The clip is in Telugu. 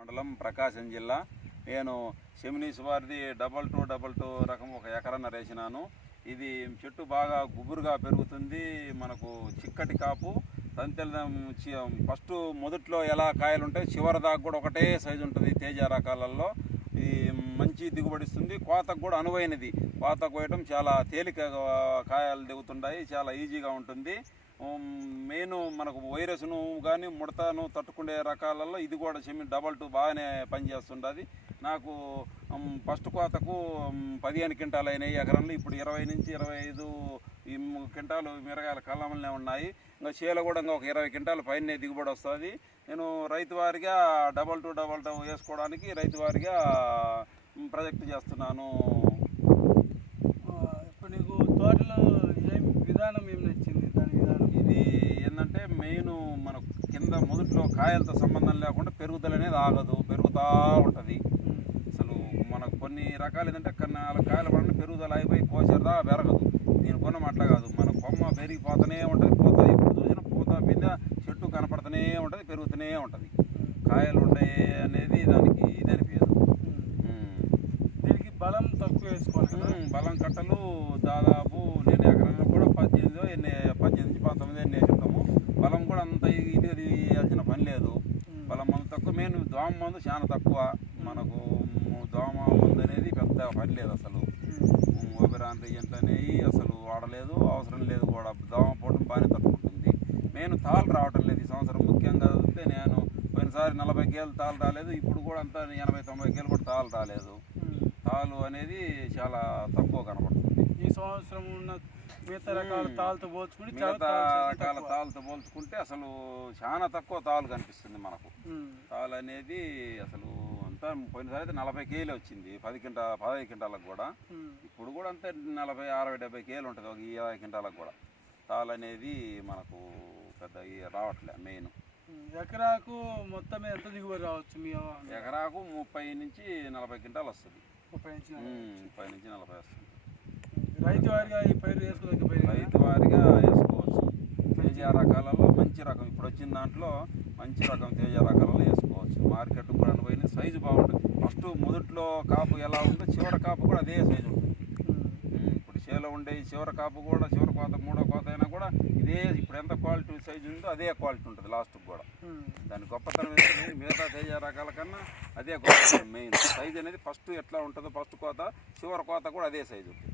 మండలం ప్రకాశం జిల్లా. నేను సెమినీస్ వారిది డబల్ టూ డబల్ టూ రకం ఒక ఎకరన్న వేసినాను ఇది చెట్టు బాగా గుబురుగా పెరుగుతుంది. మనకు చిక్కటి కాపు తంతెల ఫస్ట్ మొదట్లో ఎలా కాయలు ఉంటాయి చివరి దాకా కూడా ఒకటే సైజు ఉంటుంది తేజ రకాలలో ఇది మంచి దిగుబడి ఇస్తుంది కోతకు కూడా అనువైనది. కోత కోయటం చాలా తేలికగా కాయలు దిగుతుంటాయి చాలా ఈజీగా ఉంటుంది. మెయిన్ మనకు వైరస్ను కానీ ముడతను తట్టుకునే రకాలలో ఇది కూడా చెమ్మి డబల్ టూ బాగానే పనిచేస్తుండది. నాకు ఫస్ట్ కోతకు పదిహేను క్వింటాలు అయినాయి ఎకరంలో ఇప్పుడు ఇరవై నుంచి ఇరవై ఐదు క్వింటాలు మిరగాయల కాలంలోనే ఉన్నాయి. ఇంకా చీల కూడా ఇంకా ఒక ఇరవై క్వింటాలు పైన దిగుబడి వస్తుంది. నేను రైతు వారిగా డబల్ టూ డబల్ టూ వేసుకోవడానికి రైతు వారిగా ప్రాజెక్ట్ చేస్తున్నాను. ఇప్పుడు నీకు తోటలో ఏం విధానం ఏమి నచ్చింది దాని విధానం ఇది ఏంటంటే మెయిన్ మనకు కింద మొదట్లో కాయలతో సంబంధం లేకుండా పెరుగుదల అనేది ఆగదు పెరుగుతూ ఉంటుంది. అసలు మనకు కొన్ని రకాలు ఏంటంటే కొన్ని నాలుగు కాయలు పడిన పెరుగుదల అయిపోయి కోసేదా పెరగదు. దీని కొనం అట్లా కాదు. మన కొమ్మ పెరిగిపోతూనే ఉంటుంది పూత ఎప్పుడు చూసినా పూత పింద చెట్టు కనపడుతూనే ఉంటుంది పెరుగుతూనే ఉంటుంది. కాయలు ఉంటాయి అనేది దానికి ఇది అనిపించదు. దీనికి బలం తక్కువ వేసుకోవాలి బలం కట్టలు దాదాపు నేను ఎకరానికి కూడా పద్దెనిమిది ఎన్ని పద్దెనిమిది నుంచి పంతొమ్మిది ఎన్ని వేసుకుంటాము బలం కూడా అంత ఇది అది వేయాల్సిన పని లేదు ఉమ్, బలం మందు తక్కువ మెయిన్ దోమ మందు చాలా తక్కువ. మనకు దోమ మందు అనేది పెద్ద పని లేదు అసలు. ఉమ్, ఓబెరాన్ రిజెంట్లు అనేవి అసలు వాడలేదు అవసరం లేదు కూడా. దోమ పోవడం బాగానే తట్టుకుంటుంది మెయిన్ తాళ్ళు రావటం లేదు ఈ సంవత్సరం. ముఖ్యంగా చూస్తే నేను పోయినసారి నలభై కేలు తాళ్ళు రాలేదు. ఇప్పుడు కూడా అంతా ఎనభై తొంభై కేలు కూడా తాళ్ళు రాలేదు. తాళ్ళు అనేది చాలా తక్కువ కనపడుతుంది ఈ సంవత్సరం ఉన్న మిగతా రకాల. తాళ్ళతో పోల్చుకుంటే చాలా మిగతా రకాల పోల్చుకుంటే అసలు చాలా తక్కువ తాళ్ళు కనిపిస్తుంది మనకు. తాళ్ళు అనేది అసలు అంతా పోయినసారి అయితే నలభై కేలు వచ్చింది. పది క్వింటా పదహైదు క్వింటాలకు కూడా. ఇప్పుడు కూడా అంతే నలభై అరవై డెబ్బై కేలు ఉంటుంది ఒక ఇరవై క్వింటాలకు కూడా. తాళ్ళు అనేది మనకు పెద్ద రావట్లే మెయిన్. ఎకరాకు మొత్తం ఎంత దిగుబడి రావచ్చు మీ ఎకరాకు ముప్పై నుంచి నలభై క్వింటాలు వస్తుంది. ముప్పై నుంచి ముప్పై నుంచి నలభై వస్తుంది. రైతు వారిగా ఈ పైరు వేసుకోలేక పైరు రైతు వారిగా వేసుకోవచ్చు తేజ రకాలలో మంచి రకం ఇప్పుడు వచ్చిన దాంట్లో మంచి రకం తేజ రకాలలో వేసుకోవచ్చు. మార్కెట్ కూడా అనుభవం సైజు బాగుంటుంది. ఫస్ట్ మొదట్లో కాపు ఎలా ఉందో చివరి కాపు కూడా అదే సైజు ఉంటుంది. ఇప్పుడు చేలో ఉండే చివరి కాపు కూడా చివరి కోత మూడో కోత అయినా కూడా ఇదే ఇప్పుడు ఎంత క్వాలిటీ సైజు ఉందో అదే క్వాలిటీ ఉంటుంది లాస్ట్కి కూడా. దాని గొప్పతనం ఏంటంటే మిగతా తేజ రకాల కన్నా అదే గొప్పతనం మెయిన్. సైజ్ అనేది ఫస్ట్ ఎట్లా ఉంటుందో ఫస్ట్ కోత చివరి కోత కూడా అదే సైజు ఉంటుంది.